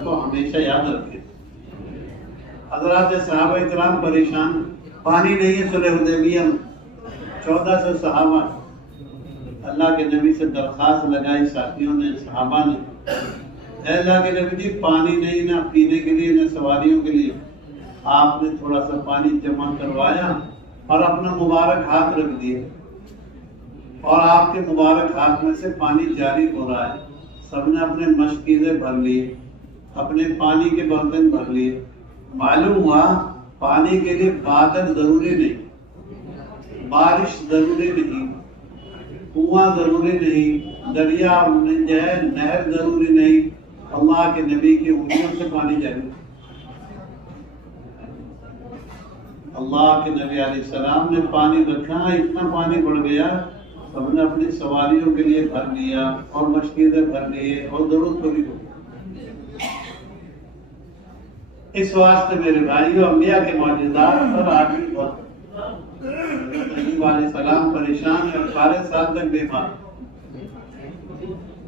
بات کو ہمیشہ یاد رکھیں۔ حضرات صحابہ کرام پریشان، پانی نہیں ہے صلح حدیبیہ میں، 1400 صحابہ، اللہ کے نبی سے درخواست لگائی ساتھیوں نے، صحابہ نے، اے اللہ کے نبی جی پانی نہیں، نہ پینے کے لیے نہ سواریوں کے لیے۔ آپ نے تھوڑا سا پانی جمع کروایا اور اپنا مبارک ہاتھ رکھ دیا، اور آپ کے مبارک ہاتھ میں سے پانی جاری ہو رہا ہے۔ سب نے اپنے مشکیزیں بھر لیے، اپنے پانی کے برتن بھر لیے۔ معلوم ہوا پانی کے لیے بادل ضروری نہیں، بارش ضروری نہیں، کنواں ضروری نہیں، دریا جو ہے نہر ضروری نہیں، اللہ کے نبی کی انگلیوں سے پانی جاری۔ اللہ کے نبی علیہ السلام نے پانی رکھا، اتنا پانی بڑھ گیا، سب نے اپنی سواریوں کے لیے بھر لیا اور مشکیزیں بھر لیے اور ضرورت پوری ہو۔ اس واسطے میرے بھائیوں، انبیاء کے معجزات پر آدمی بہت، نبی علیہ السلام پریشان ہے، 18 سال تک بیمار،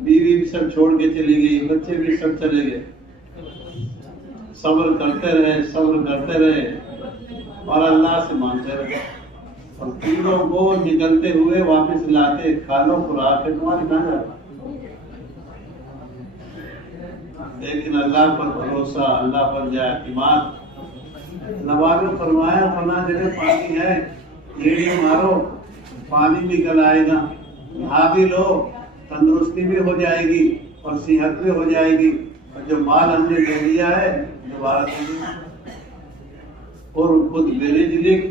بیوی بھی سب چھوڑ کے چلی گئی، بچے بھی سب چلے گئے، صبر کرتے رہے اور اللہ سے مانتے رہے، اور تینوں کو نکلتے ہوئے واپس لاتے، کھالو خوراک ہے تمہاری کہاں جاتا، لیکن اللہ پر بھروسہ، اللہ پر جائے اعتماد۔ نبی نے فرمایا فلاں جگہ پانی ہے، گیڑی مارو پانی نکل آئے گا، نہا بھی لو، تندرستی بھی ہو جائے گی اور صحت بھی ہو جائے گی، اور جو مال ہم نے لے لیا ہے دوبارہ دے دیں۔ اور خود برجلک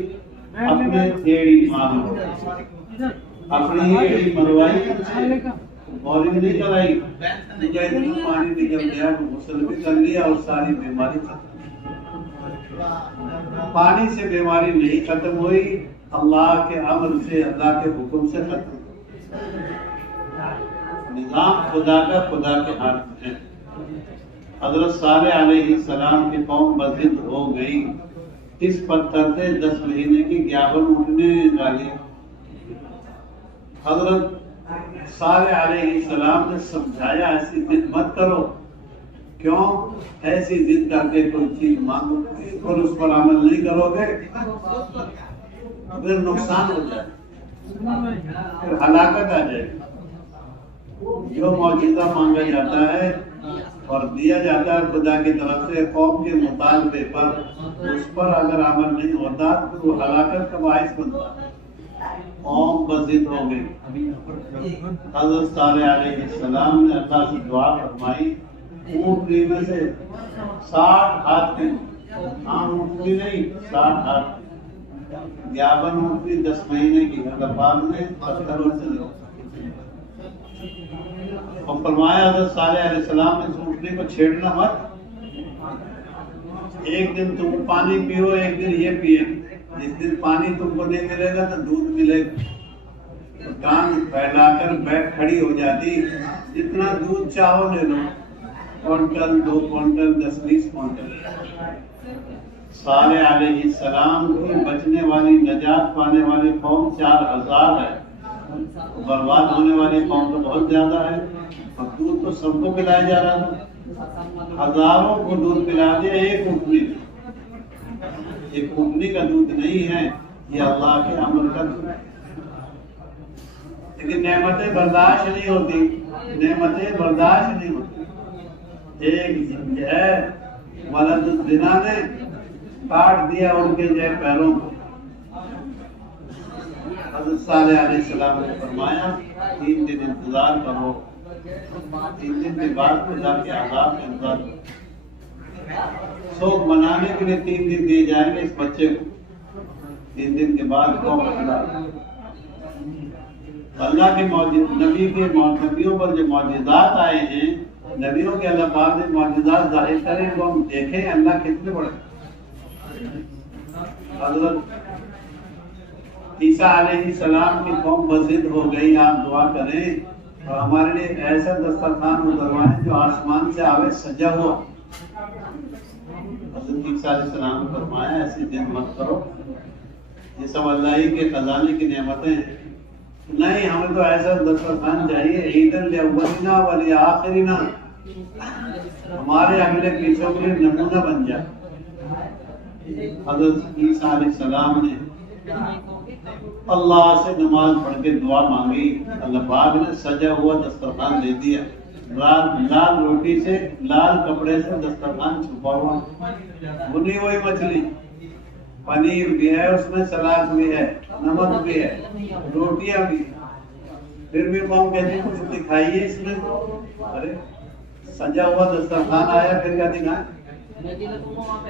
اپنے گیڑی مارو، اپنی گیڑی مروائی، بورنگ نہیں کرائی، پانی نکل گیا، غسل بھی کر لیا اور ساری بیماری ختم۔ پانی سے بیماری نہیں ختم ہوئی، اللہ کے امر سے، اللہ کے حکم سے ختم۔ نظام خدا کا، خدا کے ہاتھ میں ہے۔ حضرت صالح علیہ السلام کی قوم بضد ہو گئی، اس پتھر سے 10 مہینے کی 51 اونٹنے ڈالی۔ حضرت صالح علیہ السلام نے سمجھایا ایسی ضد مت کرو، کیوں ایسی ضد کر کے کوئی چیز مانگو اور اس پر عمل نہیں کرو گے پھر نقصان ہو جائے، پھر ہلاکت آ جائے۔ جو معجزہ مانگا جاتا ہے اور دیا جاتا ہے خدا کی طرف سے قوم کے مطالبے پر، اس پر اگر عمل نہیں ہوتا تو وہ ہلاکت کا باعث بنتا ہے۔ قوم بضد ہو گئی۔ حضرت صالح علیہ السلام نے اللہ سے دعا فرمائی، اونٹنی میں سے 60 ہاتھ کی، عام اونٹنی نہیں، 60 ہاتھ، 51 اونٹنی 10 مہینے کی، بعد میں پتھروں سے لو۔ اور فرمایا حضرت صالح علیہ السلام نے اس اونٹنی کو چھیڑنا مت، ایک دن تم پانی پیو، ایک دن یہ پیے، جس دن پانی تم کو نہیں ملے گا تو دودھ ملے گا۔ کان پھیلا کر بیٹھ کھڑی ہو جاتی، جتنا دودھ چاہو لے لو، کوئنٹل 2 کوئنٹل 10-20 کوئنٹل۔ صالح علیہ السلام کی بچنے والی، نجات پانے والی قوم 4000 ہے، برباد ہونے والی قوم تو بہت زیادہ ہے، اور دودھ تو سب کو پلایا جا رہا تھا، ہزاروں کو دودھ پلا دیا ایک اونٹنی، ایک اونٹنی کا دودھ نہیں ہے، یہ اللہ کے امر کا دودھ ہے۔ لیکن نعمتیں برداشت نہیں ہوتی، نعمتیں برداشت نہیں ہوتی۔ ایک جو ہے ولد الزنا نے کاٹ دیا ان کے جو پیروں کو۔ حضرت صالح علیہ السلام نے فرمایا 3 دن انتظار کرو، 3 دن کے بعد خدا کے عذاب کا انتظار کرو۔ سوگ منانے کے لیے 3 دن دیے جائیں گے اس بچے کو، 3 دن کے بعد قوم خدا۔ اللہ کے نبیوں پر جو معجزات آئے ہیں، نبیوں کے اللہ پاک نے معجزات ظاہر کریں تو ہم دیکھیں اللہ کتنے بڑے۔ حضرت عیسیٰ علیہ السلام کی قوم بضد ہو گئی، آپ دعا کریں اور ہمارے لیے ایسا دسترخوان اتروائیں جو آسمان سے آوے سجا ہوا۔ حضرت عیسیٰ علیہ السلام نے فرمایا ایسی ضد مت کرو، یہ سب اللہ ہی کے خزانے کی نعمتیں ہیں، نہیں ہمیں تو ایسا دسترخوان چاہیے عید الاولین والآخرین، ہمارے اگلے پیچھوں کے نمونہ بن جائے۔ حضرت عیسیٰ علیہ السلام نے اللہ سے نماز پڑھ کے دعا مانگی، اللہ پاک نے سجا ہوا دسترخوان دے دیا، لال روٹی سے لال کپڑے سے دسترخوان چھپا ہوا، بنی ہوئی مچھلی، پنیر بھی ہے، اس میں سلاد بھی ہے، نمک بھی ہے، روٹیاں بھی، پھر بھی قوم کہتی کچھ دکھائیے اس میں، ارے سجا ہوا دسترخوان آیا، پھر کیا دکھائیں؟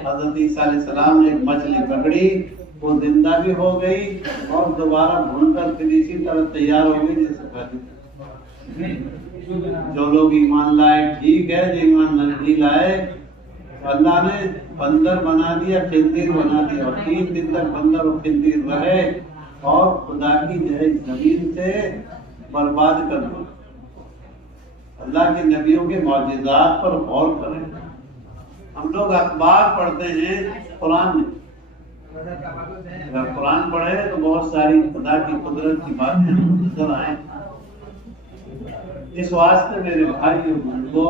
حضرت عیسیٰ علیہ السلام نے ایک مچھلی پکڑی، وہ زندہ بھی ہو گئی اور دوبارہ بھون کر پھر اسی طرح تیار ہو گئی جیسے پہلے۔ جو لوگ ایمان لائے ٹھیک ہے، جو ایمان نہیں لائے اللہ نے بندر بنا دیا، خنزیر بنا دیا، اور 3 دن تک بندر اور خنزیر رہے اور خدا کی جو ہے زمین سے برباد کر دیا۔ اللہ کے نبیوں کے معجزات پر غور کریں۔ ہم لوگ اخبار پڑھتے ہیں، قرآن نہیں۔ اگر قرآن پڑھے تو بہت ساری خدا کی قدرت کی باتیں ہم کو نظر آئیں۔ اس واسطے میرے بھائیوں کو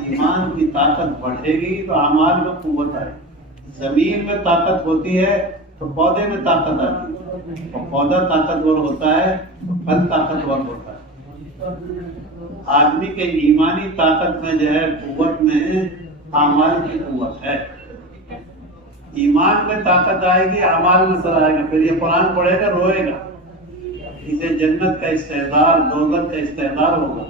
ایمان کی طاقت بڑھے گی تو اعمال میں قوت آئے۔ زمین میں طاقت ہوتی ہے تو پودے میں طاقت آتی ہے، اور پودا طاقتور ہوتا ہے تو پھل طاقتور ہوتا ہے۔ آدمی کے ایمانی طاقت میں جو ہے قوت میں اعمال کی قوت ہے۔ ایمان میں طاقت آئے گی، اعمال میں سر آئے گا، پھر یہ قرآن پڑھے گا روئے گا، اسے جنت کا استعدار، دوزخ کا استعدار ہوگا،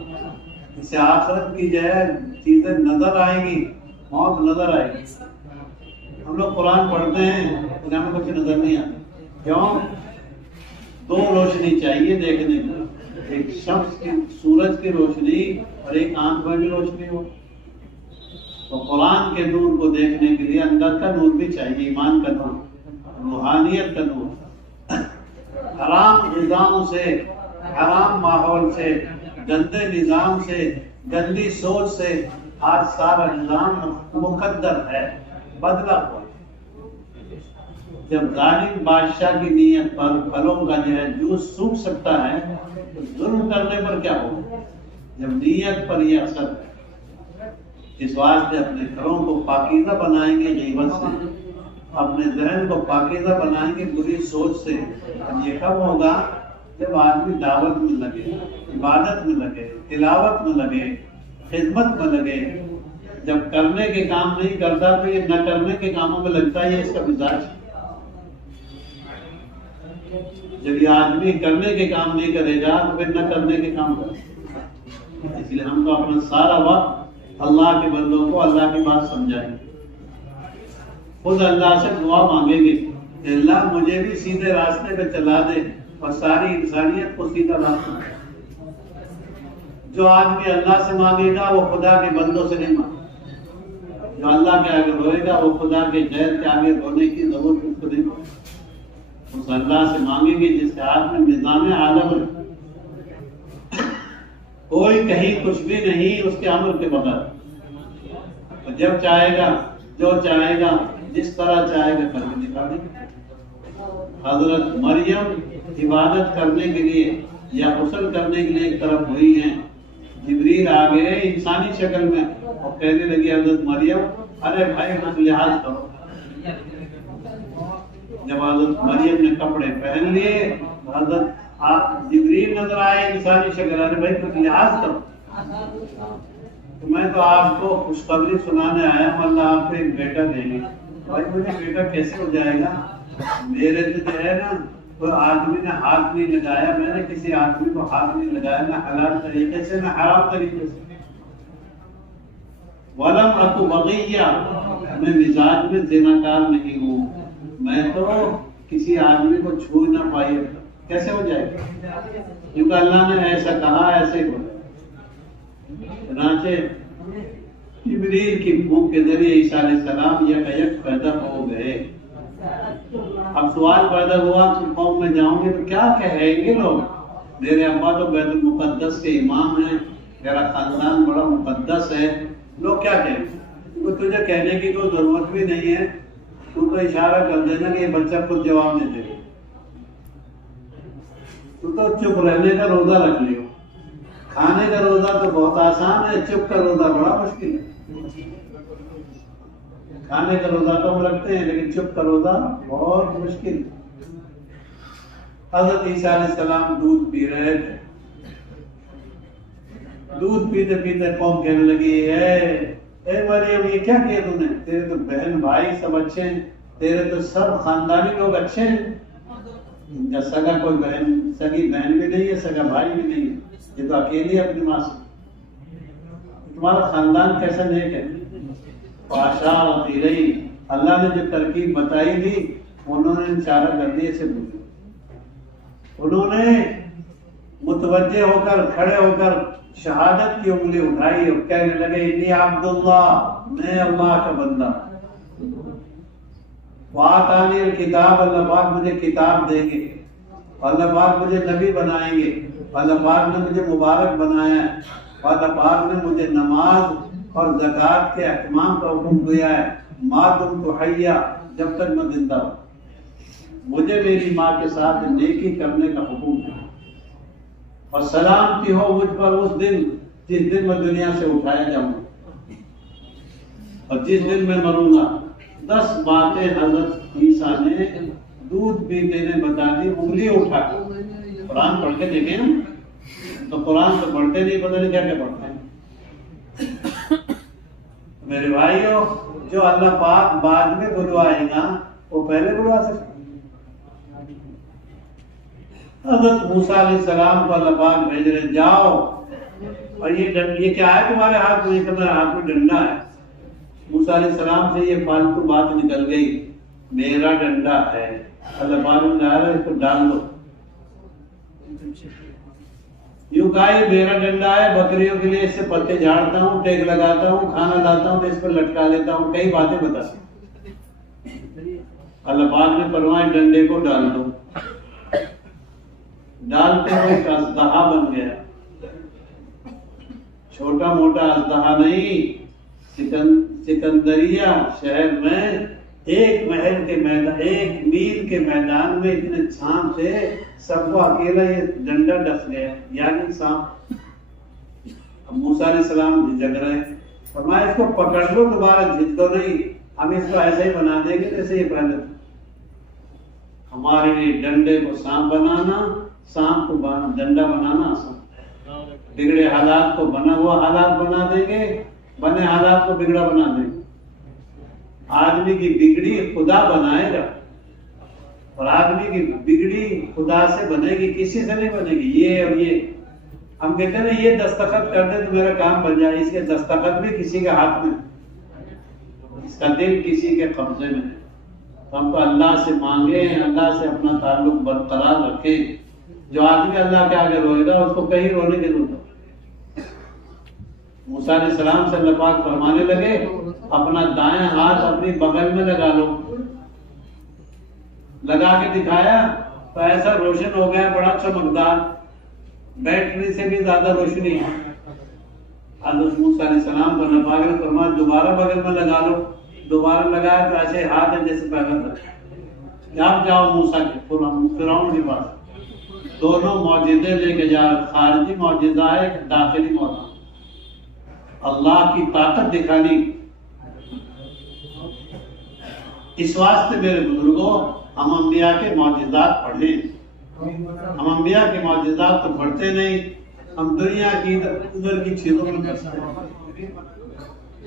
اسے آخرت کی جو ہے چیزیں نظر آئیں گی، موت نظر آئے گی۔ ہم لوگ قرآن پڑھتے ہیں تو ہمیں کچھ نظر نہیں آتا، کیوں؟ 2 روشنی چاہیے دیکھنے کی، ایک شمس کی، سورج کی روشنی اور ایک آنکھ میں بھی روشنی ہو۔ تو قرآن کے نور کو دیکھنے کے لیے اندر کا نور بھی چاہیے، ایمان کا نور، روحانیت کا نور۔ حرام غذاؤں سے، حرام ماحول سے، گندے نظام سے، گندی سوچ سے آج سارا نظام مقدر ہے، بدلا ہوا۔ جب ظالم بادشاہ کی نیت پر پھلوں کا جو ہے جوس سوکھ سکتا ہے تو ظلم کرنے پر کیا ہوگا؟ جب نیت پر یہ اثر ہے۔ اس واسطے اپنے گھروں کو پاکیزہ بنائیں گے غیبت سے، اپنے ذہن کو پاکیزہ بنائیں گے بری سوچ سے۔ یہ کب ہوگا؟ جب آدمی دعوت میں لگے، عبادت میں لگے، تلاوت میں لگے، خدمت میں لگے۔ جب کرنے کے کام نہیں کرتا تو یہ نہ کرنے کے کاموں میں لگتا ہے، یہ اس کا مزاج۔ جب یہ آدمی کرنے کے کام نہیں کرے گا تو پھر نہ کرنے کے کام کرے گا۔ اس لیے ہم کو اپنا سارا وقت اللہ کے بندوں کو اللہ کی بات سمجھائیں گے، خود اللہ سے دعا مانگیں گے کہ اللہ مجھے بھی سیدھے راستے پہ چلا دے اور ساری انسانیت کو سیدھا راستہ دے۔ جو آدمی اللہ سے مانگے گا وہ خدا کے بندوں سے نہیں مانگے، جو اللہ کے آگے روئے گا وہ خدا کے غیر کے آگے رونے کی ضرورت اس کو نہیں پڑے۔ اس اللہ سے مانگیں گے جس کے ہاتھ میں نظام عالم ہے، کوئی کہیں کچھ بھی نہیں اس کے امر کے بغیر۔ جب چاہے گا، جو چاہے گا، جس طرح چاہے گا کر کے دکھا دے گا۔ حضرت مریم عبادت کرنے کے لیے یا غسل کرنے کے لیے ایک طرف ہوئی ہیں، جبریل آ گئے انسانی شکل میں اور کہنے لگی حضرت مریم ارے بھائی مت لحاظ کرو۔ جب حضرت مریم نے کپڑے پہن لیے حضرت جبریل نظر آئے انسانی شکل، ارے بھائی کچھ لحاظ کرو۔ تو میں تو آپ کو خوشخبری سنانے آیا ہوں، اللہ آپ کو ایک بیٹا دیں گے۔ بھائی مجھے بیٹا کیسے ہو جائے گا؟ میرے جو ہے نا کوئی آدمی نے ہاتھ نہیں لگایا، میں نے کسی آدمی کو ہاتھ نہیں لگایا، نہ حلال طریقے سے نہ حرام طریقے سے۔ وَلَمْ أَكُ بَغِيًّا، میں مزاج میں زناکار نہیں ہوں، میں تو کسی آدمی کو چھو نہ پائی، کیسے ہو جائے گا؟ کیونکہ اللہ نے ایسا کہا، ایسے ہی بولا۔ چنانچہ جبریل کی بھوک کے ذریعے عیسیٰ علیہ السلام یک پیدا ہو گئے۔ اب سوال پیدا ہوا کہ قوم میں جاؤں گے تو کیا کہیں گے لوگ؟ میرے ابا تو بیت المقدس کے امام ہیں، میرا خاندان بڑا مقدس ہے، لوگ کیا کہیں گے؟ تجھے کہنے کی کوئی ضرورت بھی نہیں ہے، تو اشارہ کر دینا کہ یہ بچہ خود جواب دے دے گا، تو چپ رہنے کا روزہ رکھ لیو۔ کھانے کا روزہ تو بہت آسان ہے، چپ کا روزہ بڑا مشکل ہے۔ کھانے کا روزہ تو ہم رکھتے ہیں لیکن چپ کا روزہ بہت مشکل. حضرت عیسیٰ علیہ السلام دودھ پی رہے تھے. دودھ پیتے پیتے قوم کہنے لگی اے مریم یہ کیا کیا تم نے؟ تیرے تو بہن بھائی سب اچھے ہیں, تیرے تو سب خاندانی لوگ اچھے ہیں, یا سگا کوئی بہن سگی بہن بھی نہیں ہے, سگا بھائی بھی نہیں ہے, یہ تو اکیلی ہے اپنی ماں سے. تمہارا خاندان کیسا نیک ہے. فاشارت الیہ, اللہ نے جو ترکیب بتائی تھی انہوں نے اشارہ کر دیا سے پوچھو. انہوں نے متوجہ ہو کر کھڑے ہو کر شہادت کی انگلی اٹھائی اور کہنے لگے انی عبداللہ, میں اللہ کا بندہ. وآتانی الکتاب, اللہ پاک مجھے کتاب دیں گے, اللہ پاک مجھے نبی بنائیں گے, اللہ پاک نے مجھے مبارک بنایا ہے, اللہ پاک نے مجھے نماز اور زکوٰۃ کے احکام کا حکم دیا ہے ما دمت حیا, جب تک میں زندہ ہوں. مجھے میری ماں کے ساتھ نیکی کرنے کا حکم ہے, اور سلامتی ہو مجھ پر اس دن جس دن میں دنیا سے اٹھایا جاؤں گا اور جس دن میں مروں گا. 10 باتیں حضرت عیسیٰ نے دودھ پیتے نے بتا دی انگلی اٹھا کر. قرآن پڑھ کے دیکھیں نا, تو قرآن تو پڑھتے نہیں, پتہ نہیں کیا کیا پڑھتے ہیں. میرے بھائیوں, جو اللہ پاک بعد میں بلوائے گا وہ پہلے بلوا سکتے. حضرت موسیٰ علیہ السلام کو اللہ پاک بھیج رہے, جاؤ, اور یہ کیا ہے تمہارے ہاتھ میں؟ تمہارے ہاتھ میں ڈنڈا ہے. موسیٰ علیہ السلام سے یہ فالتو بات نکل گئی, میرا ڈنڈا ہے. اللہ پاک نے کہا اس کو ڈال دو. یوں کہا یہ میرا ڈنڈا ہے, بکریوں کے لیے اس سے پتے جھاڑتا ہوں, ٹیک لگاتا ہوں, کھانا لاتا ہوں تو اس پر لٹکا لیتا ہوں, کئی باتیں بتا سکتے. اللہ پاک نے فرمایا ڈنڈے کو ڈال دو. ڈالتے ہوئے ایک اژدہا بن گیا, چھوٹا موٹا اژدہا نہیں. سکندریہ شہر میں ایک محل کے میدان, 1 میل کے میدان میں اتنے چھان تھے, سب کو اکیلا یہ ڈنڈا ڈس گیا, یعنی سانپ. اب موسیٰ علیہ السلام جھجک رہے, فرمایا اس کو پکڑ لو, دوبارہ جھج دو نہیں, ہم اس کو ایسے ہی بنا دیں گے جیسے یہ پہلے تھا. ہمارے لیے ڈنڈے کو سانپ بنانا, سانپ کو ڈنڈا بنانا آسان. بگڑے حالات کو بنا ہوا حالات بنا دیں گے, بنے حالات کو بگڑا بنا دیں گے. آدمی کی بگڑی خدا بنائے گا, اور آدمی کی بگڑی خدا سے بنے گی, کسی سے نہیں بنے گی. یہ اور یہ ہم کہتے ہیں نا یہ دستخط کر دے تو میرا کام بن جائے, اس کے دستخط بھی کسی کے ہاتھ میں, اس کا دل کسی کے قبضے میں ہے. ہم تو اللہ سے مانگیں, اللہ سے اپنا تعلق برقرار رکھیں. جو آدمی اللہ کے آگے روئے گا اس کو کہیں رونے کی ضرورت ہے. موسیٰ علیہ السلام سے اللہ پاک فرمانے لگے اپنا دائیں ہاتھ اپنی بغل میں لگا لو. لگا کے دکھایا تو ایسا روشن ہو گیا, بڑا چمکدار, بیٹری سے بھی زیادہ روشنی ہے. حضرت موسیٰ علیہ السلام کو اللہ پاک نے فرمایا دوبارہ بغل میں لگا لو. دوبارہ لگایا تو ایسے ہاتھ ہے جیسے پہلے تھا. آپ جاؤ موسیٰ کے فرعون کے پاس, دونوں معجزے لے کے جا. خارجی معجزہ ہے, ایک داخلی معجزہ, اللہ کی طاقت دکھانی. اس واسطے میرے بزرگوں ہم انبیاء کے معجزات پڑھیں. ہم انبیاء کے معجزات تو پڑھتے نہیں, ہم دنیا کی ادھر کی چیزوں میں پڑھتے ہیں.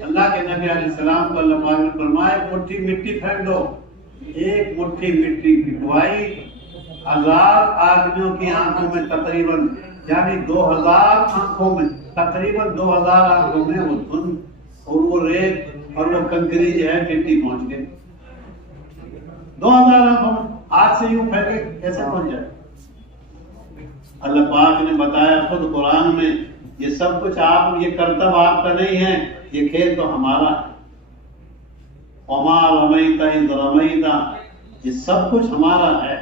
اللہ کے نبی علیہ السلام کو اللہ پاک نے فرمایا مٹھی مٹی پھینک دو. 1 مٹھی مٹی پھینکوائی, 1000 آدمیوں کی آنکھوں میں تقریباً, یعنی 2000 آنکھوں میں, تقریباً 2000 آنکھوں میں وہ دھند اور وہ ریت اور وہ کنکری جو ہے مٹی پہنچ گئی. 2000 آنکھوں میں ہاتھ سے یوں پھینکے کیسے پہنچ جائے. اللہ پاک نے بتایا خود قرآن میں یہ سب کچھ آپ, یہ کرتب آپ کا نہیں ہے, یہ کھیل تو ہمارا ہے. وما رمیت اذ رمیت, یہ سب کچھ ہمارا ہے.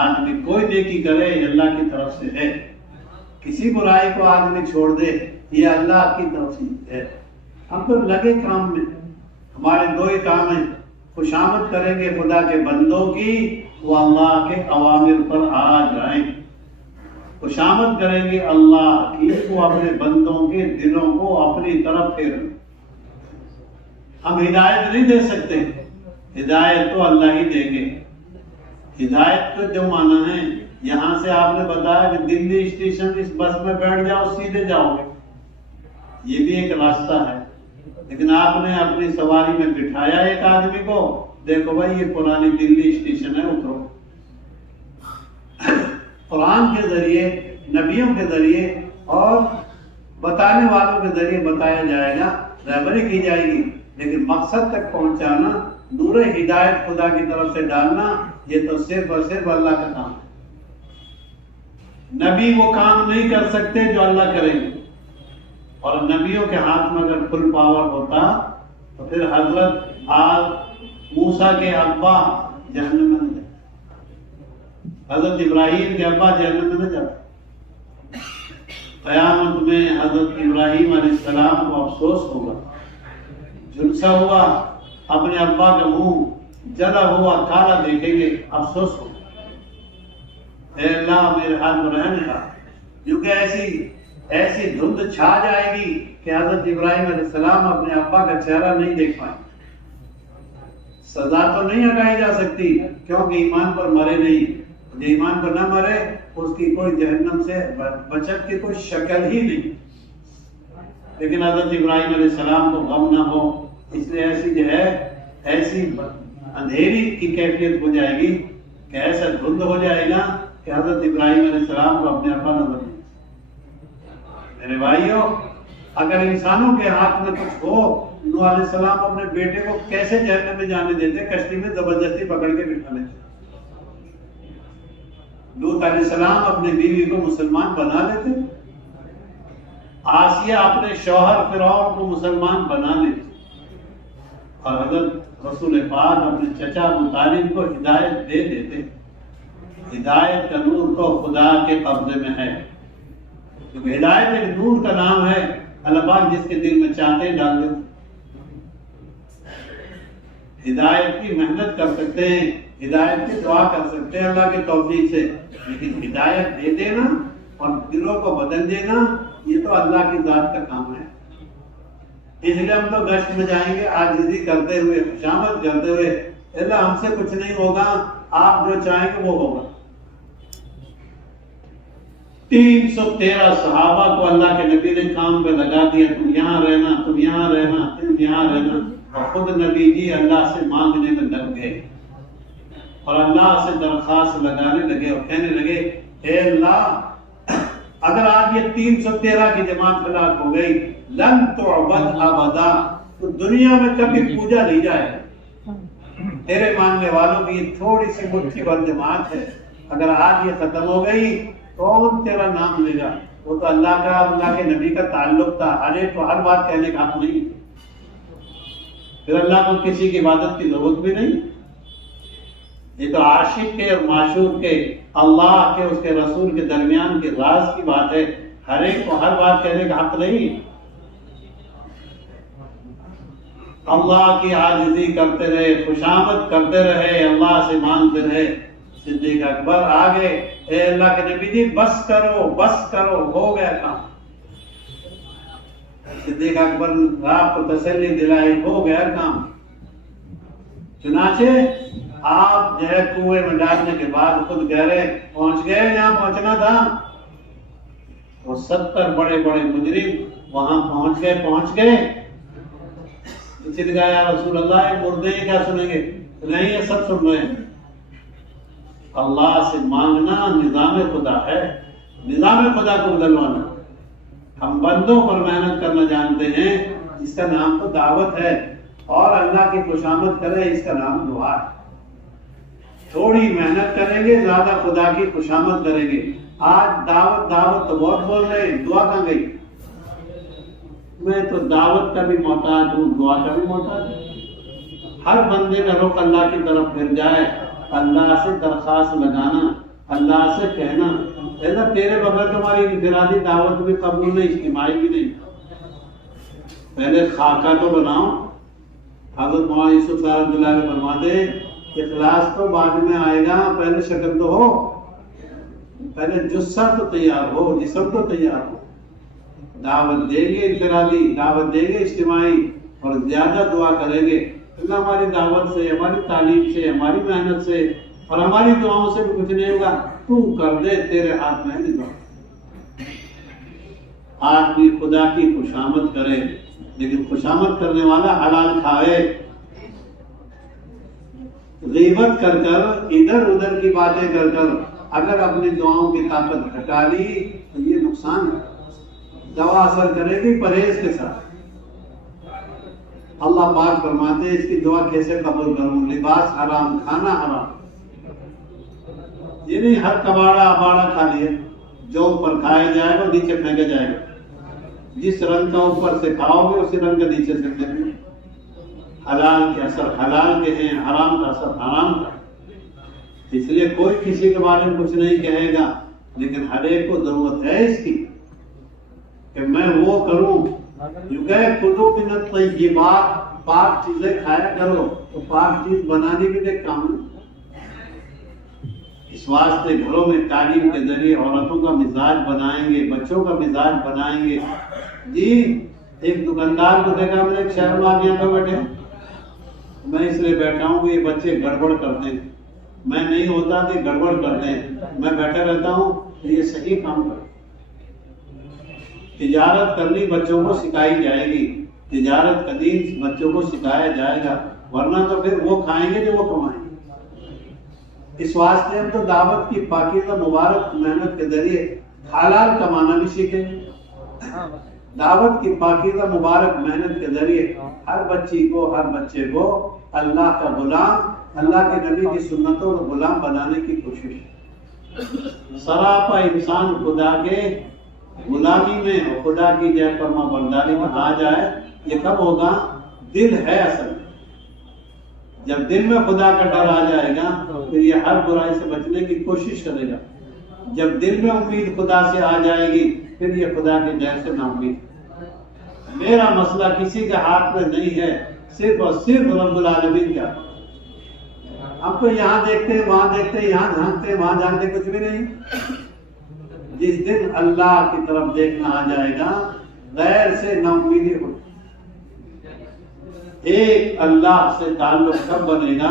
آدمی کوئی نیکی کرے یہ اللہ کی طرف سے ہے, کسی برائی کو آدمی چھوڑ دے یہ اللہ کی طرف سے ہے. ہم تو لگے کام میں, ہمارے 2 ہی کام ہیں, خوشامد کریں گے خدا کے بندوں کی, وہ اللہ کے اوامر پر آ جائیں. خوشامد کریں گے اللہ کی, وہ اپنے بندوں کے دلوں کو اپنی طرف پھیریں. ہم ہدایت نہیں دے سکتے، ہدایت تو اللہ ہی دیں گے۔ ہدایت تو جو مانا ہے، یہاں سے آپ نے بتایا کہ دلی اسٹیشن اس بس میں بیٹھ جاؤ سیدھے جاؤ گے، یہ بھی ایک راستہ ہے، لیکن آپ نے اپنی سواری میں بٹھایا ایک آدمی کو، دیکھو بھائی یہ پرانی دلی اسٹیشن ہے، اترو۔ قرآن کے ذریعے، نبیوں کے ذریعے اور بتانے والوں کے ذریعے بتایا جائے گا، رہبری کی جائے گی، لیکن مقصد تک پہنچانا، نور ہدایت خدا کی طرف سے ڈالنا، یہ تو صرف اور صرف اللہ کا کام ہے۔ نبی وہ کام نہیں کر سکتے جو اللہ کریں گے، اور نبیوں کے ہاتھ میں اگر فل پاور ہوتا تو پھر حضرت موسیٰ کے ابا جہنم میں نہ جاتے، حضرت ابراہیم کے ابا جہنم میں نہ جاتے۔ قیامت میں حضرت ابراہیم علیہ السلام کو افسوس ہوگا، جھلسا ہوا اپنے ابا کا منہ جلا ہوا کالا دیکھیں گے، افسوس ہوگا، اے اللہ میرے ہاتھ میں رہنے کا، کیونکہ ایسی دھند چھا جائے گی کہ حضرت ابراہیم علیہ السلام اپنے ابا کا چہرہ نہیں دیکھ پائیں۔ سزا تو نہیں ہٹائی جا سکتی کیونکہ ایمان پر مرے نہیں، جو ایمان پر نہ مرے اس کی کوئی جہنم سے بچت کی کوئی شکل ہی نہیں، لیکن حضرت ابراہیم علیہ السلام کو غم نہ ہو، اس لیے ایسی اندھیری کی کیفیت ہو جائے گی کہ ایسا دھند ہو جائے گا کہ حضرت ابراہیم علیہ السلام کو اپنے ابا نظر نہیں۔ میرے بھائیوں، اگر انسانوں کے ہاتھ میں کچھ ہو، نوح علیہ السلام اپنے بیٹے کو کیسے جہنم میں جانے دیتے؟ کشتی میں زبردستی پکڑ کے بٹھا لیتے۔ لوط علیہ السلام اپنے بیوی کو مسلمان بنا لیتے، آسیہ اپنے شوہر فرعون کو مسلمان بنا لیتے، اور حضرت رسول پاک اپنے چچا ابو طالب کو ہدایت دے دیتے۔ ہدایت کا نور تو خدا کے قبضے میں ہے، کیونکہ ہدایت ایک نور کا نام ہے، اللہ پاک جس کے دل میں چاہتے ہیں ڈال دیتے۔ ہدایت کی محنت کر سکتے ہیں، ہدایت کی دعا کر سکتے ہیں اللہ کے توفیق سے، لیکن ہدایت دے دینا اور دلوں کو بدل دینا یہ تو اللہ کی ذات کا کام ہے۔ اس لیے ہم تو گشت میں جائیں گے عاجزی کرتے ہوئے، خوشامد کرتے ہوئے، اللہ ہم سے کچھ نہیں ہوگا، آپ جو چاہیں گے وہ ہوگا۔ 313 صحابہ کو اللہ کے نبی نے کام پہ لگا دیا، تم یہاں رہنا، تم یہاں رہنا، تم یہاں رہنا، اور خود نبی جی اللہ سے مانگنے میں لگ گئے اور اللہ سے درخواست لگانے لگے اور کہنے لگے، اے اللہ اگر آج یہ 313 کی جماعت ہلاک ہو گئی، لن تعبد ابدا، تو دنیا میں کبھی پوجا نہیں جائے گا۔ تیرے ماننے والوں کی یہ تھوڑی سی مٹھی بھر جماعت ہے، اگر آج یہ ختم ہو گئی کون تیرا نام لے گا؟ وہ تو اللہ کا، اللہ کے نبی کا تعلق تھا، ہر ایک کو ہر بات کہنے کا حق نہیں، پھر اللہ کو کسی کی عبادت کی ضرورت بھی نہیں۔ یہ تو عاشق کے اور معشوق کے، اللہ کے اس کے رسول کے درمیان کے راز کی بات ہے، ہر ایک کو ہر بات کہنے کا حق نہیں۔ اللہ کی عاجزی کرتے رہے، خوشامد کرتے رہے، اللہ سے مانگتے رہے۔ صدیق اکبر آگے، اے اللہ کے نبی جی بس کرو، بس کرو، ہو گیا کام۔ صدیق اکبر آپ کو تسلی دلائی، ہو گیا کام۔ چنانچہ آپ جو ہے کنویں میں ڈالنے کے بعد خود گہرے پہنچ گئے جہاں پہنچنا تھا، وہ 70 بڑے بڑے مجرم وہاں پہنچ گئے۔ کسی نے کہا یا رسول اللہ مردے ہی کیا سنیں گے؟ نہیں، یہ سب سن رہے ہیں۔ اللہ سے مانگنا نظام خدا ہے، نظام خدا کو بدلوانا۔ ہم بندوں پر محنت کرنا جانتے ہیں، اس کا نام تو دعوت ہے، اور اللہ کی خوشامد کرے اس کا نام دعا ہے۔ تھوڑی محنت کریں گے، زیادہ خدا کی خوشامد کریں گے۔ آج دعوت تو بہت بول رہے ہیں، دعا کہاں گئی؟ میں تو دعوت کا بھی محتاج ہوں، دعا کا بھی محتاج ہوں۔ ہر بندے کا رخ اللہ کی طرف پھر جائے، اللہ سے درخواست لگانا، اللہ سے کہنا، ایسا تیرے بغیر تمہاری انفرادی دعوت بھی قبول نہیں، اجتماعی بھی نہیں۔ پہلے خاکہ تو بناؤ۔ حضرت مولانا یوسف صاحب رحمۃ اللہ علیہ فرماتے ہیں کہ اخلاص تو بعد میں آئے گا، پہلے شکل تو ہو، پہلے جسہ تو تیار ہو، جسم تو تیار ہو۔ دعوت دیں گے انفرادی، دعوت دیں گے اجتماعی، اور زیادہ دعا کریں گے، اللہ ہماری دعوت سے، ہماری تعلیم سے، ہماری محنت سے اور ہماری دعاؤں سے بھی کچھ نہیں ہوگا، تو کر دے، تیرے ہاتھ میں نہیں دعا۔ آدمی خدا کی خوشامد کرے، لیکن خوشامد کرنے والا حلال کھائے۔ غیبت کر کر، ادھر ادھر کی باتیں کر کر اگر اپنی دعاؤں کی طاقت گھٹا لی تو یہ نقصان ہے۔ دوا اثر کرے گی پرہیز کے ساتھ۔ اللہ پاک فرماتے ہیں اس کی دعا کیسے قبول کروں؟ لباس حرام، کھانا حرام۔ یہ نہیں ہر کباڑا اباڑا کھا لیا، جو اوپر کھایا جائے گا نیچے پھینکا جائے گا۔ جس رنگ کا اوپر سے کھاؤ گے اسی رنگ کا نیچے سے پھینکیں گے۔ حلال کے اثر حلال کے ہیں، حرام کا اثر حرام کا۔ اس لیے کوئی کسی کے بارے میں کچھ نہیں کہے گا، لیکن ہر ایک کو ضرورت ہے اس کی کہ میں وہ کروں۔ جو کہ کلوا من الطیبات، پاک چیزیں کھایا کرو، تو پاک چیز بنانے کے لیے کام ہے۔ اس واسطے گھروں میں تعلیم کے ذریعے عورتوں کا مزاج بنائیں گے، بچوں کا مزاج بنائیں گے۔ جی ایک دکاندار کو دیکھا میں نے، ایک شہر میں آدمی آ بیٹھے، میں اس لیے بیٹھا ہوں کہ یہ بچے گڑبڑ کرتے ہیں، میں نہیں ہوتا کہ گڑبڑ کرتے ہیں، میں بیٹھا رہتا ہوں کہ یہ صحیح کام کرتے۔ تجارت کرنی بچوں کو سکھائی جائے گی، تجارت کا دین بچوں کو سکھایا جائے گا، ورنہ تو پھر وہ کھائیں گے جو وہ کمائیں گے۔ اس واسطے ہم تو دعوت کی پاکیزہ مبارک محنت کے ذریعے حلال کمانا بھی سیکھیں گے۔ دعوت کی پاکیزہ مبارک محنت کے ذریعے ہر بچی کو، ہر بچے کو اللہ کا غلام، اللہ کے نبی کی سنتوں کا غلام بنانے کی کوشش۔ سراپا انسان خدا کے غلامی میں اور خدا کی جے فرما برداری میں آ جائے، یہ کب ہوگا؟ دل ہے اصل میں۔ جب دل میں خدا کا ڈر آ جائے گا پھر یہ ہر برائی سے بچنے کی کوشش کرے گا۔ جب دل میں امید خدا سے آ جائے گی پھر یہ خدا کے ڈر سے نہ امید۔ میرا مسئلہ کسی کے ہاتھ میں نہیں ہے، صرف اور صرف رب العالمین کا۔ ہم تو یہاں دیکھتے ہیں، وہاں دیکھتے ہیں، یہاں جھانکتے ہیں، وہاں جھانکتے ہیں، کچھ بھی نہیں۔ جس دن اللہ کی طرف دیکھنا آ جائے گا غیر سے نا امیدی ہو۔ ایک اللہ سے تعلق کب بنے گا؟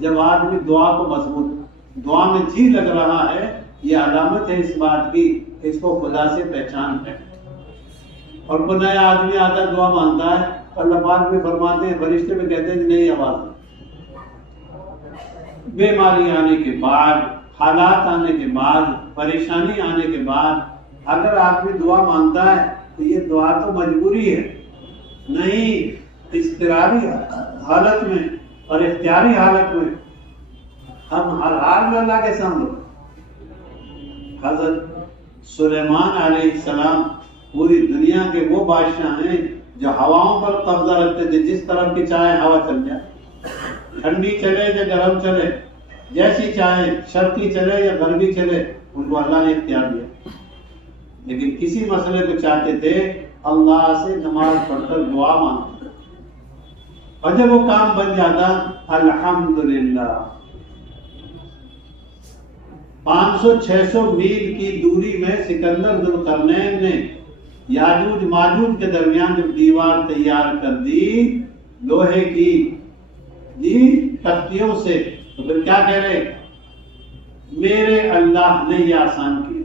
جب آدمی دعا کو مضبوط، دعا میں جی لگ رہا ہے، یہ علامت ہے اس بات کی کہ اس کو خدا سے پہچان ہے۔ اور کوئی نیا آدمی آتا ہے دعا مانگتا ہے، اللہ پاک بھی فرماتے ہیں، فرشتے بھی کہتے ہیں کہ نئی آواز ہے۔ بیماری آنے کے بعد، حالات آنے کے بعد، پریشانی آنے کے بعد اگر آدمی دعا مانگتا ہے تو یہ دعا تو مجبوری ہے، نہیں اضطراری حالت میں اور اختیاری حالت میں۔ ہم ہر حال میں اللہ کے سامنے۔ حضرت سلیمان علیہ السلام پوری دنیا کے وہ بادشاہ ہیں جو ہواؤں پر قبضہ رکھتے تھے، جس طرف کی چاہے ہوا چل جائے، ٹھنڈی چلے یا گرم چلے، جیسی چاہے شرقی چلے یا غربی چلے، ان کو اللہ نے اختیار دیا۔ لیکن کسی مسئلے کو چاہتے تھے اللہ سے نماز پڑھ کر دعا مانگتے، اور جب وہ کام بن جاتا الحمدللہ۔ 500-600 میل کی دوری میں سکندر ذوالقرنین نے یاجوج ماجوج کے درمیان جب دیوار تیار کر دی لوہے کی، جی تختیوں سے، تو پھر کیا کہہ رہے؟ میرے اللہ نے یہ آسان کیا۔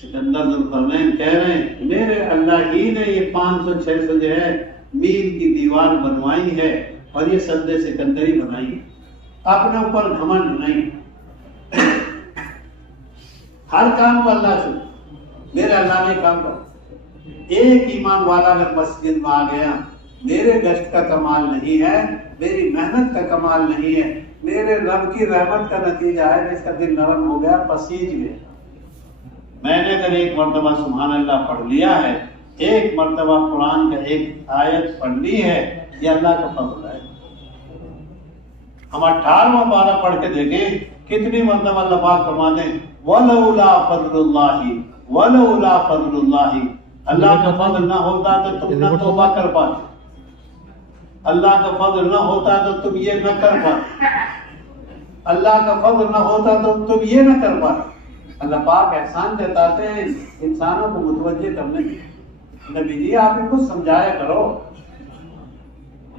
سکندر ذوالقرنین کہہ رہے ہیں میرے اللہ ہی نے یہ 500-600 جو ہے میل کی دیوار بنوائی ہے، اور یہ سد سکندری بنائی ہے۔ اپنے اوپر گھمنڈ نہیں، ہر کام کو اللہ سے، میرے اللہ نے کام کر۔ ایک ایمان والا اگر مسجد میں آ گیا، میرے گشت کا کمال نہیں ہے، میری محنت کا کمال نہیں ہے، میرے رب کی رحمت کا نتیجہ ہے کہ اس کا دل نرم ہو گیا، پسیج گیا۔ میں نے اگر ایک مرتبہ سبحان اللہ پڑھ لیا ہے، ایک مرتبہ قرآن کا ایک آیت پڑھ لی ہے، یہ اللہ کا فضل ہے۔ ہم 18واں پارہ پڑھ کے دیکھیں کتنی مرتبہ اللہ پاک فرماتے ہیں وَلَوْلَا فَضْلُ اللَّهِ وَلَوْلَا فَضْلُ اللَّهِ۔ اللہ کا فضل نہ ہوتا تو تم نہ توبہ کر پاتے، اللہ کا فضل نہ ہوتا تو تم یہ نہ کر پاتے، اللہ کا فضل نہ ہوتا تو تم یہ نہ کر پاتے۔ اللہ پاک احسان جتاتے ہیں انسانوں کو متوجہ کرنے کے۔ نبی جی آپ ان کو سمجھایا کرو،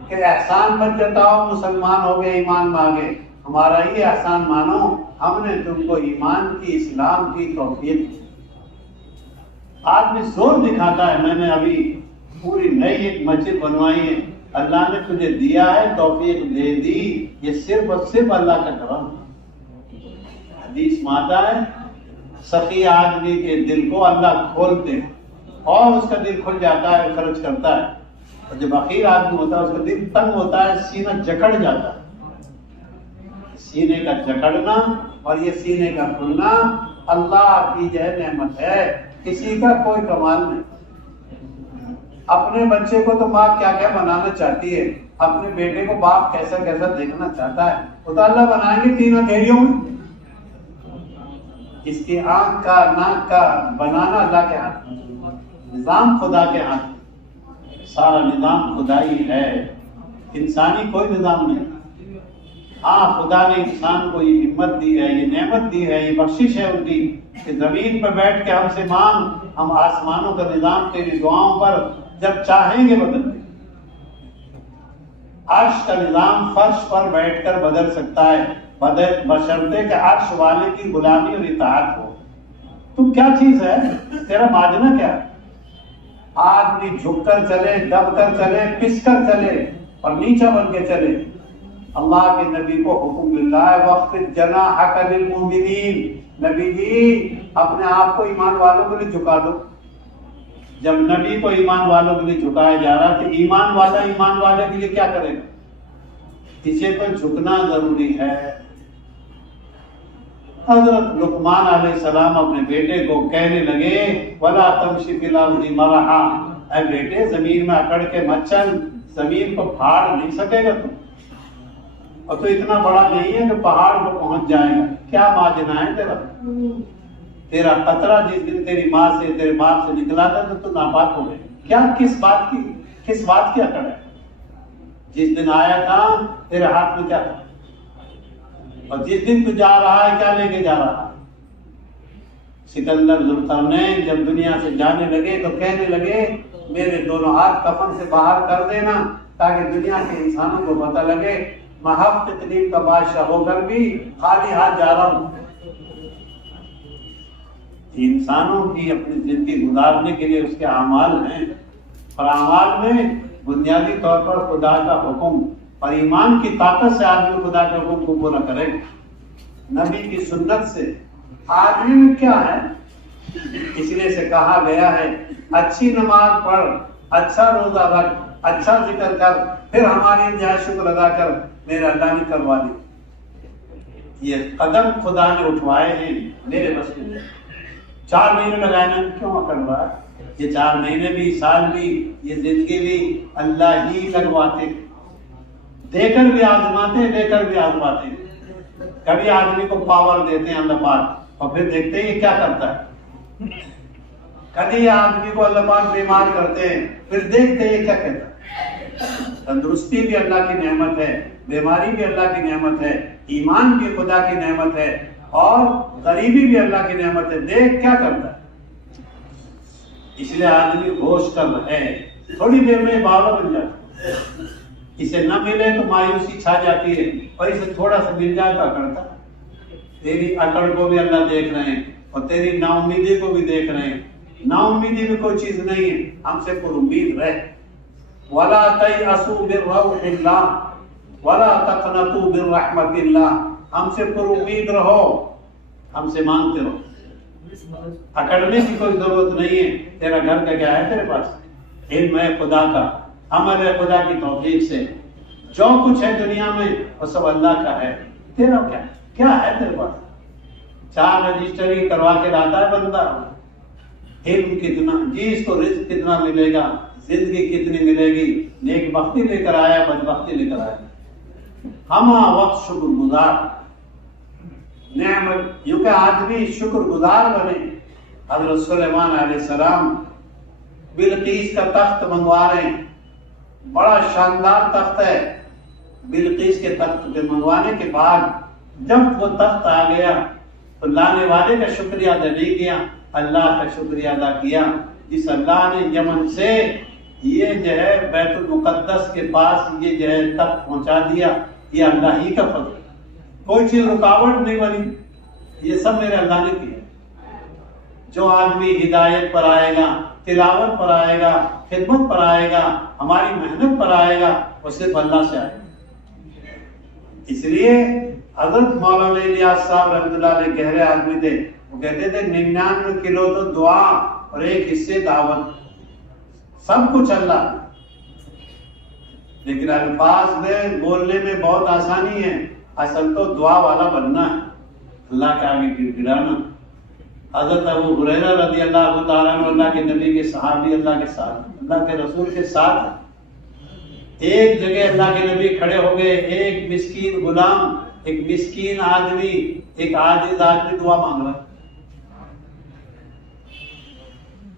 کہ احسان مت جتاؤ، مسلمان ہو گئے، ایمان مانگے، ہمارا یہ احسان مانو، ہم نے تم کو ایمان کی، اسلام کی توفیق دی۔ آدمی زور دکھاتا ہے میں نے ابھی پوری نئی ایک مسجد بنوائی ہے، اللہ نے تجھے دیا ہے، توفیق دے دی، یہ صرف اور صرف اللہ کا کرم۔ حدیث میں آتا ہے سخی آدمی کے دل کو اللہ کھولتے ہیں اور اس کا دل کھل جاتا ہے، خرچ کرتا ہے، اور جب بخیل آدمی ہوتا ہے اس کا دل تنگ ہوتا ہے، سینہ جکڑ جاتا ہے۔ سینے کا جکڑنا اور یہ سینے کا کھلنا اللہ کی جو نعمت ہے، کسی کا کوئی کمال نہیں۔ اپنے بچے کو تو ماں کیا کیا بنانا چاہتی ہے، اپنے بیٹے کو باپ کیسا کیسا دیکھنا چاہتا ہے، وہ تو اللہ بنائیں گے تین اندھیریوں میں۔ اس کی آنکھ کا، ناک کا بنانا اللہ کے ہاتھ میں، نظام خدا کے ہاتھ میں، سارا نظام خدائی ہے، انسانی کوئی نظام نہیں۔ ہاں خدا نے انسان کو یہ ہمت دی ہے، یہ نعمت دی ہے، یہ بخشش ہے ان کی کہ زمین پر بیٹھ کے ہم سے مانگ، ہم آسمانوں کا نظام تیری دعاؤں پر جب چاہیں گے بدل دیں۔ عرش کا نظام فرش پر بیٹھ کر بدل سکتا ہے، بشرطے کہ عرش والے کی غلامی اور اطاعت ہو۔ تم کیا چیز ہے، تیرا ماجنا کیا ہے؟ آدمی جھک کر چلے، دب کر چلے، پس کر چلے اور نیچا بن کے چلے۔ اللہ کے نبی کو حکم ملا ہے وَخْفِضْ جَنَاحَكَ لِلْمُؤْمِنِينَ، نبی جی اپنے آپ کو ایمان والوں کے لیے جھکا دو۔ جب نبی کو ایمان والوں کے لیے جھکایا جا رہا تو ایمان والا ایمان والے کے لیے کیا کرے گا؟ اسے تو جھکنا ضروری ہے۔ حضرت لقمان علیہ السلام اپنے بیٹے کو کہنے لگے وَلَا تَمْشِ فِي الْأَرْضِ مَرَحًا، اے بیٹے زمین میں اکڑ کے مت چل، زمین کو پھاڑ نہیں سکے گا تم، اور تو اتنا بڑا نہیں ہے کہ پہاڑ کو پہنچ جائے گا۔ کیا ماجنا ہے تیرا قطرہ جس دن تیری ماں سے تیرے باپ سے نکلا تھا تو ناپاک ہو گئے، کیا کس بات کی اکڑ ہے؟ جس دن آیا تھا تیرے ہاتھ میں کیا تھا، اور جس دن تو جا رہا ہے کیا لے کے جا رہا ہے؟ سکندر ذوالقرنین جب دنیا سے جانے لگے تو کہنے لگے میرے دونوں ہاتھ کفن سے باہر کر دینا تاکہ دنیا کے انسانوں کو پتہ لگے میں ہفت تقریب کا بادشاہ ہو کر بھی خالی ہاتھ جا رہا ہوں۔ انسانوں کی اپنی زندگی گزارنے کے لیے اس کے اعمال ہیں، اور اعمال میں بنیادی طور پر خدا کا حکم اور ایمان کی طاقت سے آدمی خدا کے حکم کو پورا کرے گا۔ نبی کی سنت سے آدمی میں کیا ہے، اس لیے سے کہا گیا ہے اچھی نماز پڑھ، اچھا روزہ رکھ، اچھا ذکر کر، پھر ہماری جائے شکر ادا کر، میرے اللہ نے کروا دی۔ یہ قدم خدا نے اٹھوائے ہیں میرے بس میں۔ 4 مہینے لگانا کیوں کر رہا ہے؟ یہ 4 مہینے بھی، سال بھی، یہ زندگی بھی اللہ ہی لگواتے، دے کر بھی آزماتے، دے کر بھی آزماتے۔ کبھی آدمی کو پاور دیتے ہیں اللہ پاک اور پھر دیکھتے ہیں یہ کیا کرتا ہے۔ کبھی آدمی کو اللہ پاک بیمار کرتے ہیں پھر دیکھتے ہیں یہ کیا کہتا ہے۔ تندرستی بھی اللہ کی نعمت ہے، بیماری بھی اللہ کی نعمت ہے، ایمان بھی خدا کی نعمت ہے، اور غریبی بھی اللہ کی نعمت ہے، دیکھ کیا کرتا ہے۔ اس لیے آدمی ہوش کر ہے، تھوڑی دیر میں باولا بن جاتا ہے، اسے نہ ملے تو مایوسی چھا جاتی ہے، اور اسے تھوڑا سا مل جائے تو اکڑتا ہے۔ تیری اکڑ کو بھی اللہ دیکھ رہے ہیں اور تیری نا امیدی کو بھی دیکھ رہے ہیں۔ نا امیدی بھی کوئی چیز نہیں ہے، ہم سے پر امید رہ۔ وَلَا تَيْأَسُوا مِن رَّوْحِ اللَّهِ وَلَا تَقْنَطُوا مِن رَّحْمَةِ اللَّهِ، ہم سے پر امید رہو، ہم سے مانگتے رہو۔ اکڑنے کی کوئی ضرورت نہیں ہے۔ تیرا گھر کا کیا ہے تیرے پاس؟ علم ہے خدا کا، عمل ہے خدا کی توفیق سے، جو کچھ ہے دنیا میں وہ سب اللہ کا ہے۔ تیرا کیا ہے تیرے پاس؟ 4 رجسٹری کروا کے لاتا ہے بندہ، علم کتنا، جی اس کو رزق کتنا ملے گا، زندگی کتنی ملے گی، نیک بختی لے کر آیا، بدبختی لے کر آیا۔ ہما وقت شکر گزار نعمت، یوں کہ آدمی شکر گزار بنے۔ حضرت سلیمان علیہ السلام بلقیس کا تخت منگوا رہے ہیں، بڑا شاندار تخت ہے۔ بلقیس کے تخت کے منگوانے کے بعد جب وہ تخت آ گیا تو لانے والے کا شکریہ ادا نہیں کیا، اللہ کا شکریہ ادا کیا، جس اللہ نے یمن سے یہ جو ہے بیت المقدس کے پاس یہ جو ہے تک پہنچا دیا، یہ اللہ ہی کا فضل ہے، کوئی چیز رکاوٹ نہیں بنی، یہ سب میرے اللہ نے کیا۔ جو آدمی ہدایت پر آئے گا، تلاوت پر آئے گا، خدمت پر آئے گا، ہماری محنت پر آئے گا، وہ صرف اللہ سے آئے گا۔ اس لیے حضرت مولانا الیاس صاحب رحمۃ اللہ علیہ گہرے آدمی تھے، وہ کہتے تھے 99 کلو تو دعا اور 1 حصے دعوت، سب کچھ اللہ، لیکن الفاظ میں بولنے میں بہت آسانی ہے، اصل تو دعا والا بننا ہے، اللہ کے آگے گر گرانا۔ حضرت ابو ہریرہ رضی اللہ تعالیٰ عنہ اللہ کے نبی کے صحابی، اللہ کے ساتھ، اللہ کے رسول کے ساتھ ایک جگہ اللہ کے نبی کھڑے ہو گئے، ایک مسکین غلام، ایک مسکین آدمی، ایک عاجز آدمی دعا مانگ رہا،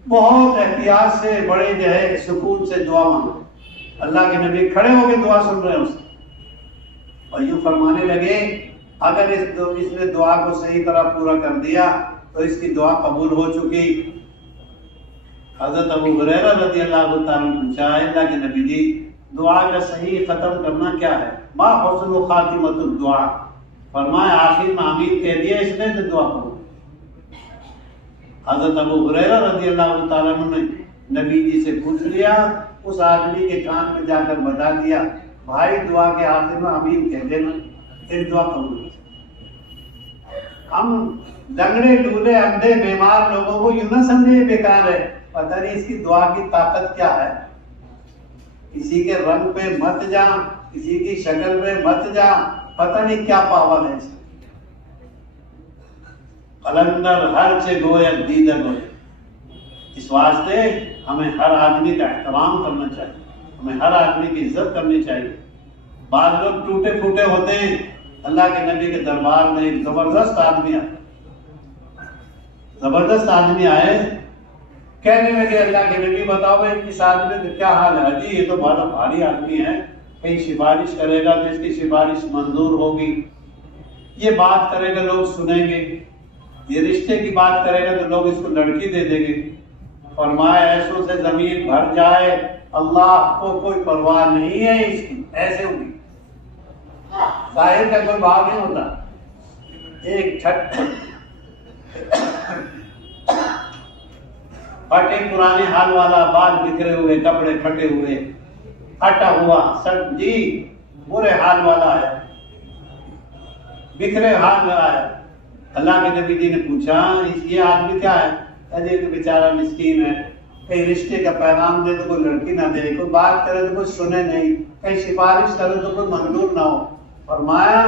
بہت احتیاط سے، بڑے جو ہے سکون سے دعا مانگ، اللہ کے نبی کھڑے ہو کے دعا سن رہے ہیں اس اور یوں فرمانے لگے اگر اس نے دعا کو صحیح طرح پورا کر دیا تو اس کی دعا قبول ہو چکی۔ حضرت ابو ہریرہ رضی اللہ تعالیٰ نے پوچھا، اللہ کے نبی جی دعا کا صحیح ختم کرنا کیا ہے؟ ما حسن خاتمۃ الدعاء، فرمایا آخر میں آمین کہہ دیا اس نے تو دعا قبول۔ حضرت ابو ہریرہ رضی اللہ تعالیٰ نے نبی جی سے پوچھ لیا، اس آدمی کے کان میں جا کر بتا دیا، بھائی دعا کے آخر میں آمین کہہ دینا، پھر دعا قبول۔ ہم لنگڑے لولے اندھے بیمار لوگوں کو یوں نہ سمجھے یہ بیکار ہے، پتہ نہیں اس کی دعا کی طاقت کیا ہے۔ کسی کے رنگ پہ مت جا، کسی کی شکل پہ مت جا، پتہ نہیں کیا پاور ہے اس میں۔ قلندر ہر چے گوید دیدن ہوئے، اس واسطے ہمیں ہر آدمی کا احترام کرنا چاہیے، ہمیں ہر آدمی کی عزت کرنی چاہیے۔ بعض لوگ ٹوٹے پھوٹے ہوتے ہیں، اللہ کے نبی کے دربار میں ایک زبردست آدمی آئے، کہنے لگے اللہ کے نبی بتاؤ بھائی اس آدمی کا کیا حال ہے؟ جی یہ تو بڑا بھاری آدمی ہے، کہیں سفارش کرے گا تو اس کی سفارش منظور ہوگی، یہ بات کرے گا لوگ سنیں گے، یہ رشتے کی بات کرے گا تو لوگ اس کو لڑکی دے دیں گے۔ فرمایا ایسوں سے زمین بھر جائے، اللہ کو کوئی پرواہ نہیں ہے اس کی، ایسے ہوگی، ظاہر کا کوئی بات نہیں ہوتا۔ ایک پھٹے پرانے حال والا، بال بکھرے ہوئے، کپڑے پھٹے ہوئے، پھٹا ہوا سب جی برے حال والا ہے، بکھرے حال میں آیا۔ اللہ کے نبی جی نے پوچھا یہ آدمی کیا ہے؟ کہ بیچارہ مسکین ہے، کہیں رشتے کا پیغام دے تو کوئی لڑکی نہ دے، کوئی بات کرے تو کوئی سنے نہیں، کہیں سفارش کرے تو کوئی منظور نہ ہو۔ فرمایا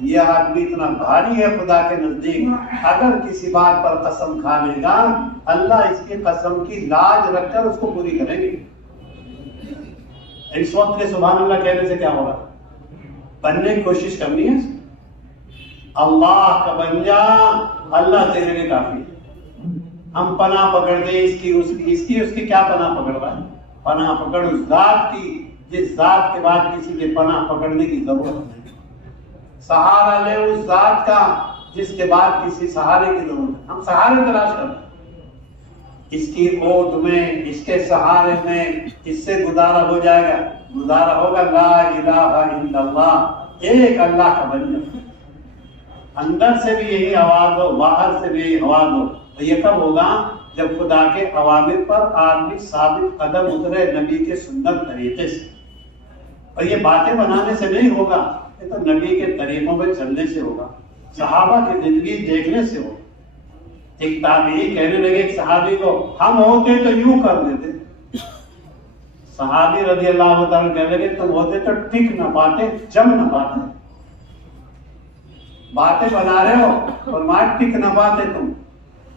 یہ آدمی اتنا بھاری ہے خدا کے نزدیک، اگر کسی بات پر قسم کھا لے گا اللہ اس کی قسم کی لاج رکھ کر اس کو پوری کریں گے۔ اس وقت کے سبحان اللہ کہنے سے کیا ہوگا؟ بننے کی کوشش کرنی ہے، اللہ کا بن جا، اللہ تیرے لیے کافی ہے۔ ہم پناہ پکڑ دیں اس کی کیا پناہ پکڑ رہا ہے؟ پناہ پکڑ اس ذات کی جس ذات کے بعد کسی کے پناہ پکڑنے کی ضرورت نہیں، سہارا لے اس ذات کا جس کے بعد کسی سہارے کی ضرورت ہے۔ ہم سہارے تلاش کرتے ہیں، اس کی اوٹ میں، اس کے سہارے میں، اس سے گزارا ہو جائے گا، گزارا ہوگا لا الہ الا اللہ، ایک اللہ کا بن جائے، اندر سے بھی یہی آواز ہو، باہر سے بھی یہی آواز ہو۔ تو یہ کب ہوگا؟ جب خدا کے اوامر پر آدمی ثابت قدم اترے نبی کے سنت طریقے سے، اور یہ باتیں بنانے سے نہیں ہوگا، یہ تو نبی کے طریقوں پہ چلنے سے ہوگا، صحابہ کی زندگی دیکھنے سے ہوگا۔ ایک تابعی کہنے لگے ایک صحابی کو، ہم ہوتے تو یوں کر دیتے۔ صحابی رضی اللہ تعالیٰ کہنے لگے تم ہوتے تو ٹک نہ پاتے، جم نہ پاتے، باتیں بنا رہے ہو فرمایا ٹک نہ پاتے تم۔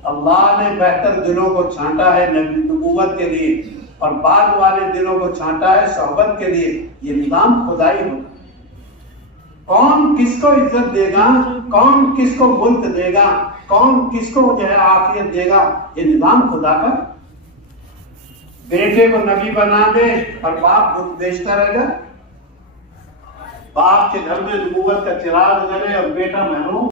اللہ نے بہتر دلوں کو چھانٹا ہے نبوت کے لیے، اور بعد والے دلوں کو چھانٹا ہے صحبت کے لیے۔ یہ نظام خدائی ہوگا، کون کس کو عزت دے گا، کون کس کو ملک دے گا، کون کس کو جو ہے عافیت دے گا، یہ نظام خدا کا۔ بیٹے کو نبی بنا دے اور باپ بت بیچتا رہے گا، باپ کے گھر میں نبوت کا چراغ جلے اور بیٹا محروم